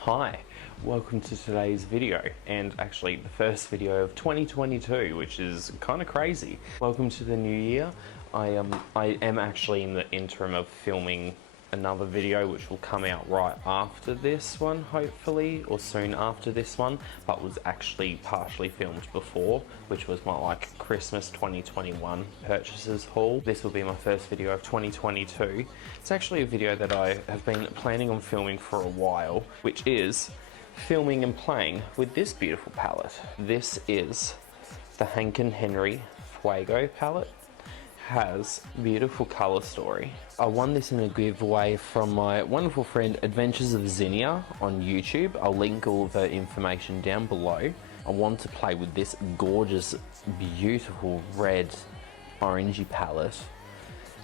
Hi, welcome to today's video, and actually the first video of 2022, which is kind of crazy. Welcome to the new year. I am actually in the interim of filming another video which will come out right after this one, hopefully, or soon after this one, but was actually partially filmed before, which was my Christmas 2021 purchases haul. This will be my first video of 2022. It's actually a video that I have been planning on filming for a while, which is filming and playing with this beautiful palette. This is the Hank & Henry Fuego palette. Has beautiful color story. I won this in a giveaway from my wonderful friend Adventures of Xinia on YouTube. I'll link all of the information down below. I want to play with this gorgeous, beautiful red orangey palette,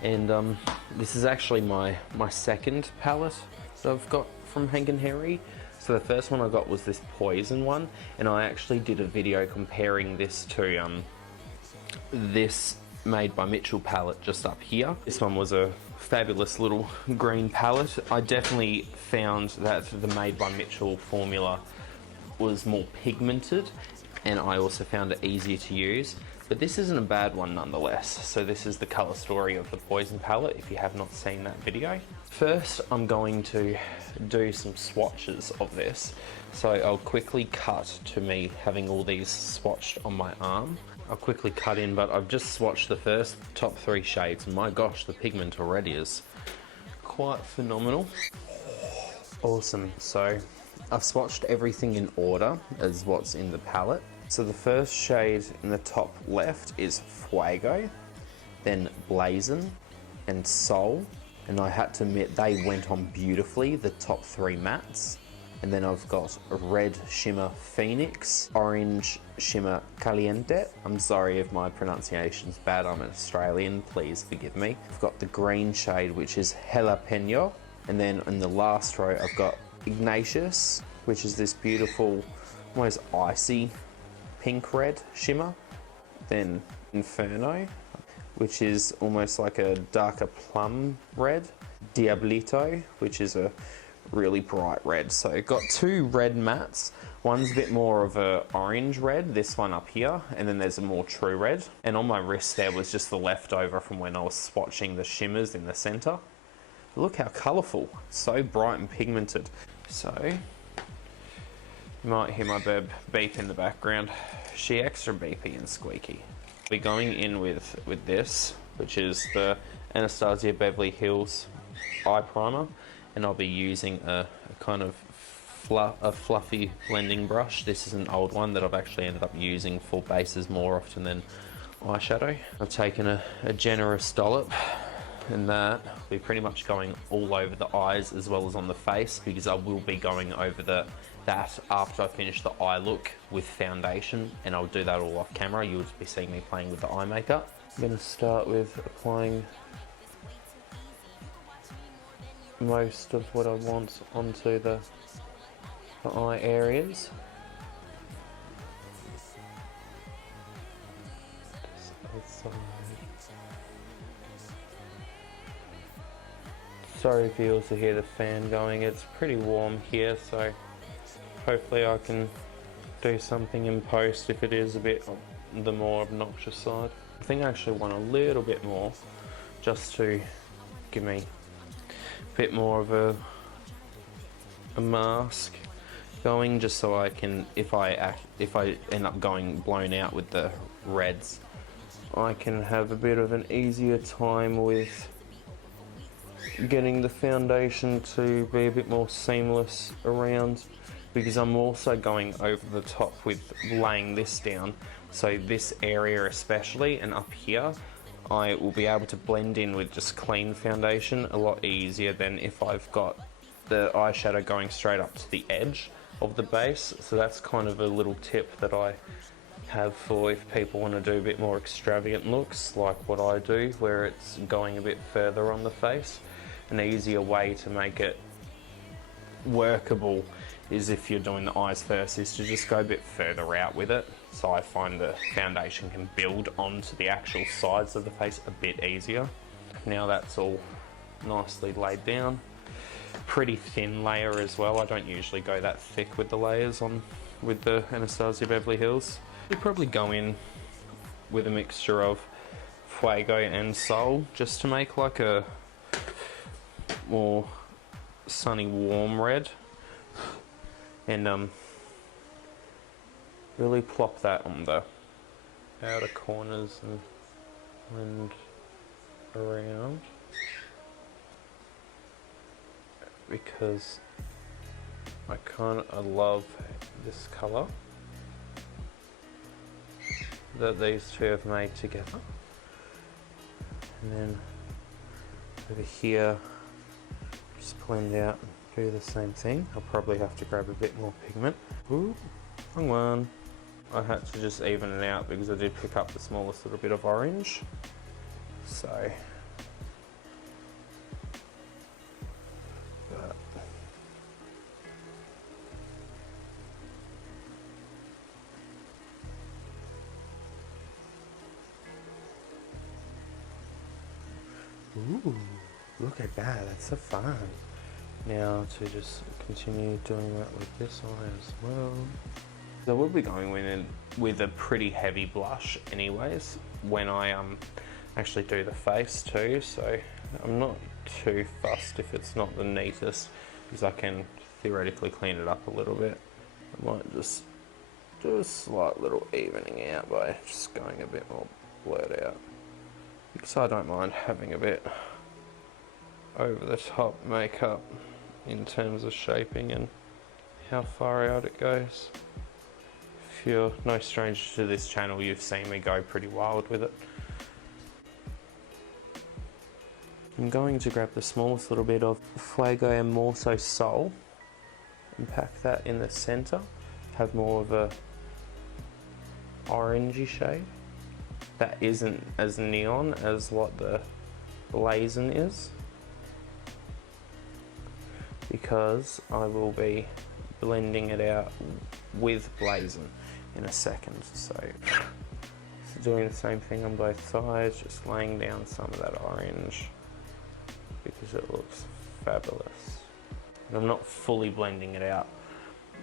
and this is actually my second palette that I've got from Hank & Henry. So the first one I got was this Poison one, and I actually did a video comparing this to this Made by Mitchell palette just up here. This one was a fabulous little green palette. I definitely found that the Made by Mitchell formula was more pigmented, and I also found it easier to use, but this isn't a bad one nonetheless. So this is the color story of the Poison palette if you have not seen that video. First, I'm going to do some swatches of this. So I'll quickly cut to me having all these swatched on my arm. I'll quickly cut in, but I've just swatched the first top 3 shades, and my gosh, the pigment already is quite phenomenal. Awesome. So I've swatched everything in order as what's in the palette. So the first shade in the top left is Fuego, then Blazon and Soul, and I had to admit they went on beautifully, the top 3 mattes. And then I've got a red shimmer Phoenix, orange shimmer Caliente. I'm sorry if my pronunciation's bad, I'm an Australian, please forgive me. I've got the green shade, which is Jalapeno. And then in the last row, I've got Ignatius, which is this beautiful, almost icy pink red shimmer. Then Inferno, which is almost like a darker plum red. Diablito, which is a really bright red. So got 2 red mattes. One's a bit more of a orange red, this one up here, and then there's a more true red. And on my wrist there was just the leftover from when I was swatching the shimmers in the center. Look how colorful, so bright and pigmented. So you might hear my bird beep in the background. She extra beepy and squeaky. We're going in with this, which is the Anastasia Beverly Hills eye primer. And I'll be using a kind of fluffy blending brush. This is an old one that I've actually ended up using for bases more often than eyeshadow. I've taken a generous dollop, and that will be pretty much going all over the eyes as well as on the face, because I will be going over that after I finish the eye look with foundation, and I'll do that all off camera. You'll just be seeing me playing with the eye makeup. I'm going to start with applying most of what I want onto the eye areas. Sorry if you also hear the fan going, it's pretty warm here, so hopefully I can do something in post if it is a bit on the more obnoxious side. I think I actually want a little bit more just to give me a bit more of a mask going, just so I can, if I end up going blown out with the reds, I can have a bit of an easier time with getting the foundation to be a bit more seamless around, because I'm also going over the top with laying this down. So this area especially, and up here, I will be able to blend in with just clean foundation a lot easier than if I've got the eyeshadow going straight up to the edge of the base. So that's kind of a little tip that I have for if people want to do a bit more extravagant looks like what I do, where it's going a bit further on the face. An easier way to make it workable is, if you're doing the eyes first, is to just go a bit further out with it. So I find the foundation can build onto the actual sides of the face a bit easier. Now that's all nicely laid down. Pretty thin layer as well. I don't usually go that thick with the layers on with the Anastasia Beverly Hills. You probably go in with a mixture of Fuego and Sol just to make like a more sunny warm red, and really plop that on the outer corners and around, because I love this colour that these two have made together. And then over here, just blend out and do the same thing. I'll probably have to grab a bit more pigment. Ooh, wrong one. I had to just even it out because I did pick up the smallest little bit of orange. So, ooh, look at that, that's so fun. Now to just continue doing that with this eye as well. So we'll be going in with a pretty heavy blush anyways when I actually do the face too, so I'm not too fussed if it's not the neatest, because I can theoretically clean it up a little bit. I might just do a slight little evening out by just going a bit more blurred out, because I don't mind having a bit over the top makeup in terms of shaping and how far out it goes. If you're no stranger to this channel, you've seen me go pretty wild with it. I'm going to grab the smallest little bit of Fuego and more so Sol and pack that in the center. Have more of a orangey shade that isn't as neon as what the Blazon is, because I will be blending it out with Blazon in a second. So doing the same thing on both sides, just laying down some of that orange because it looks fabulous. And I'm not fully blending it out,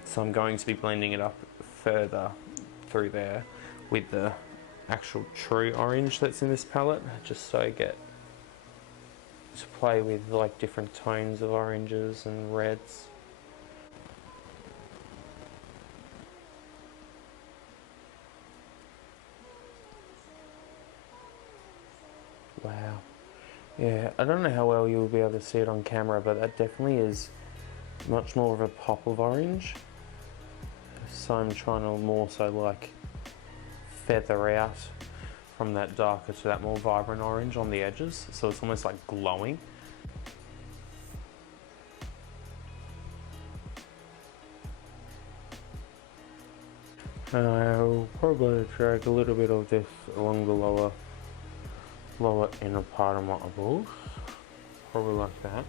so I'm going to be blending it up further through there with the actual true orange that's in this palette, just so I get to play with like different tones of oranges and reds. Wow. Yeah, I don't know how well you'll be able to see it on camera, but that definitely is much more of a pop of orange. So I'm trying to more so like feather out from that darker to that more vibrant orange on the edges, so it's almost like glowing. I'll probably drag a little bit of this along the lower inner part of my eyeballs, probably like that.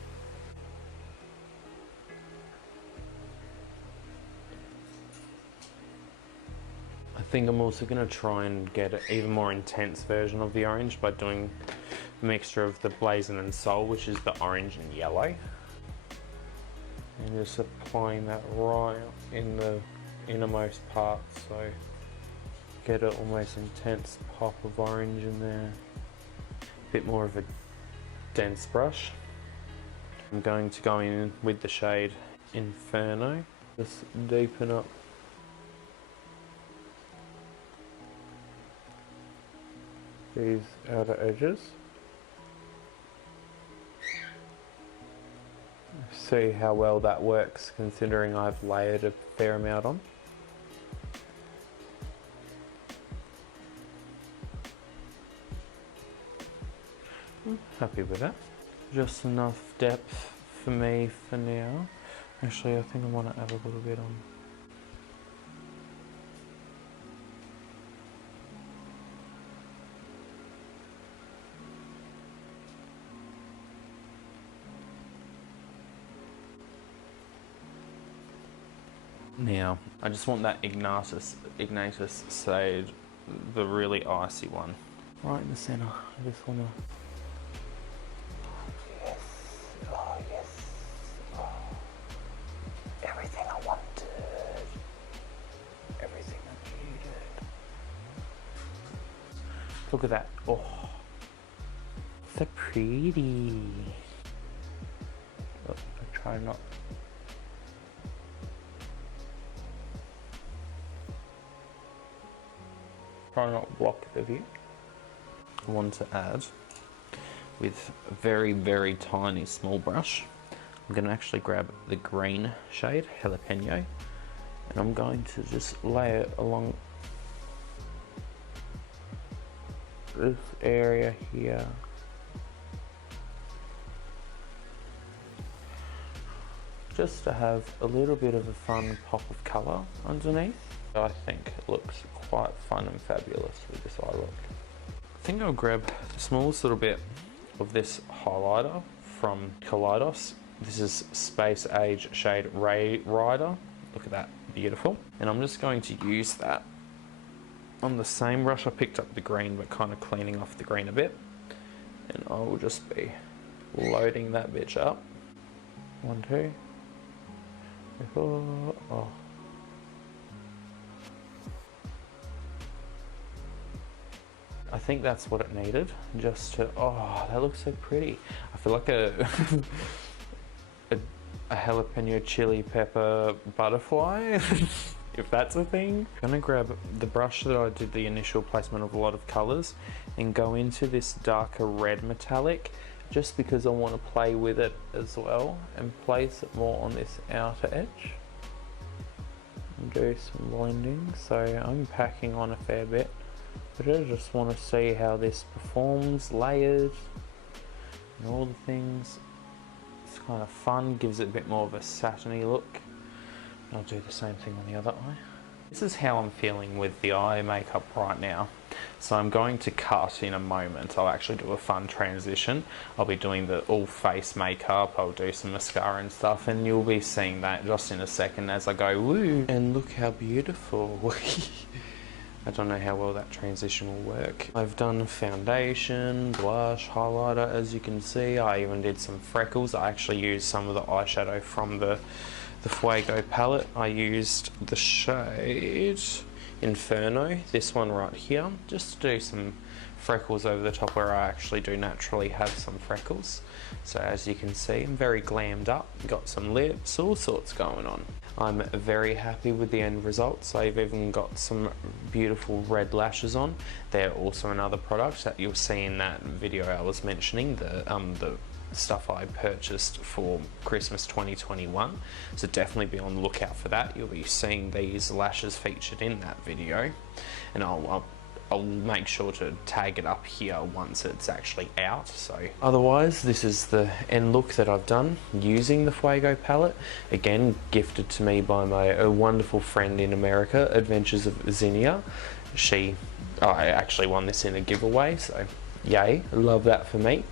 I think I'm also going to try and get an even more intense version of the orange by doing a mixture of the Blazon and Sol, which is the orange and yellow, and just applying that right in the innermost part, so get an almost intense pop of orange in there. A bit more of a dense brush. I'm going to go in with the shade Inferno, just deepen up these outer edges. See how well that works considering I've layered a fair amount on. Happy with that. Just enough depth for me for now. Actually, I think I want to add a little bit on. Now, I just want that Ignatus shade, the really icy one, right in the center. I just want to, yes, Look at that. Oh, so pretty. Look, I try not. Try not block the view. I want to add with a very, very tiny small brush. I'm going to actually grab the green shade, Jalapeno, and I'm going to just lay it along this area here. Just to have a little bit of a fun pop of colour underneath. I think it looks quite fun and fabulous with this eye look. I think I'll grab the smallest little bit of this highlighter from Kaleidos. This is Space Age shade Ray Rider. Look at that, beautiful. And I'm just going to use that on the same brush I picked up the green, but kind of cleaning off the green a bit. And I will just be loading that bitch up. 1, 2, 3, 4. Oh. I think that's what it needed, just to, oh, that looks so pretty. I feel like a jalapeno chili pepper butterfly, if that's a thing. I'm gonna grab the brush that I did the initial placement of a lot of colors and go into this darker red metallic, just because I want to play with it as well and place it more on this outer edge and do some blending. So I'm packing on a fair bit, but I just want to see how this performs, layers and all the things. It's kind of fun, gives it a bit more of a satiny look. I'll do the same thing on the other eye. This is how I'm feeling with the eye makeup right now. So I'm going to cut in a moment. I'll actually do a fun transition. I'll be doing the all face makeup, I'll do some mascara and stuff, and you'll be seeing that just in a second as I go woo. And look how beautiful. I don't know how well that transition will work. I've done foundation, blush, highlighter, as you can see. I even did some freckles. I actually used some of the eyeshadow from the Fuego palette. I used the shade Inferno, this one right here, just to do some freckles over the top where I actually do naturally have some freckles. So as you can see, I'm very glammed up, got some lips, all sorts going on. I'm very happy with the end results. I've even got some beautiful red lashes on. They're also another product that you'll see in that video I was mentioning, the stuff I purchased for Christmas 2021, so definitely be on the lookout for that. You'll be seeing these lashes featured in that video, and I'll make sure to tag it up here once it's actually out. So otherwise, this is the end look that I've done using the Fuego palette, again gifted to me by my wonderful friend in America, Adventures of Xinia. I actually won this in a giveaway, so yay, love that for me.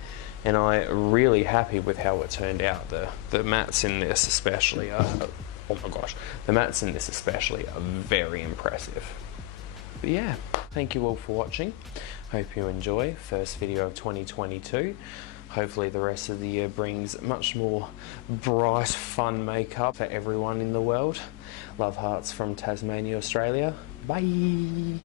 And I'm really happy with how it turned out. The mattes in this especially are, oh my gosh, the mattes in this especially are very impressive. But yeah, thank you all for watching. Hope you enjoy. First video of 2022. Hopefully the rest of the year brings much more bright, fun makeup for everyone in the world. Love hearts from Tasmania, Australia. Bye!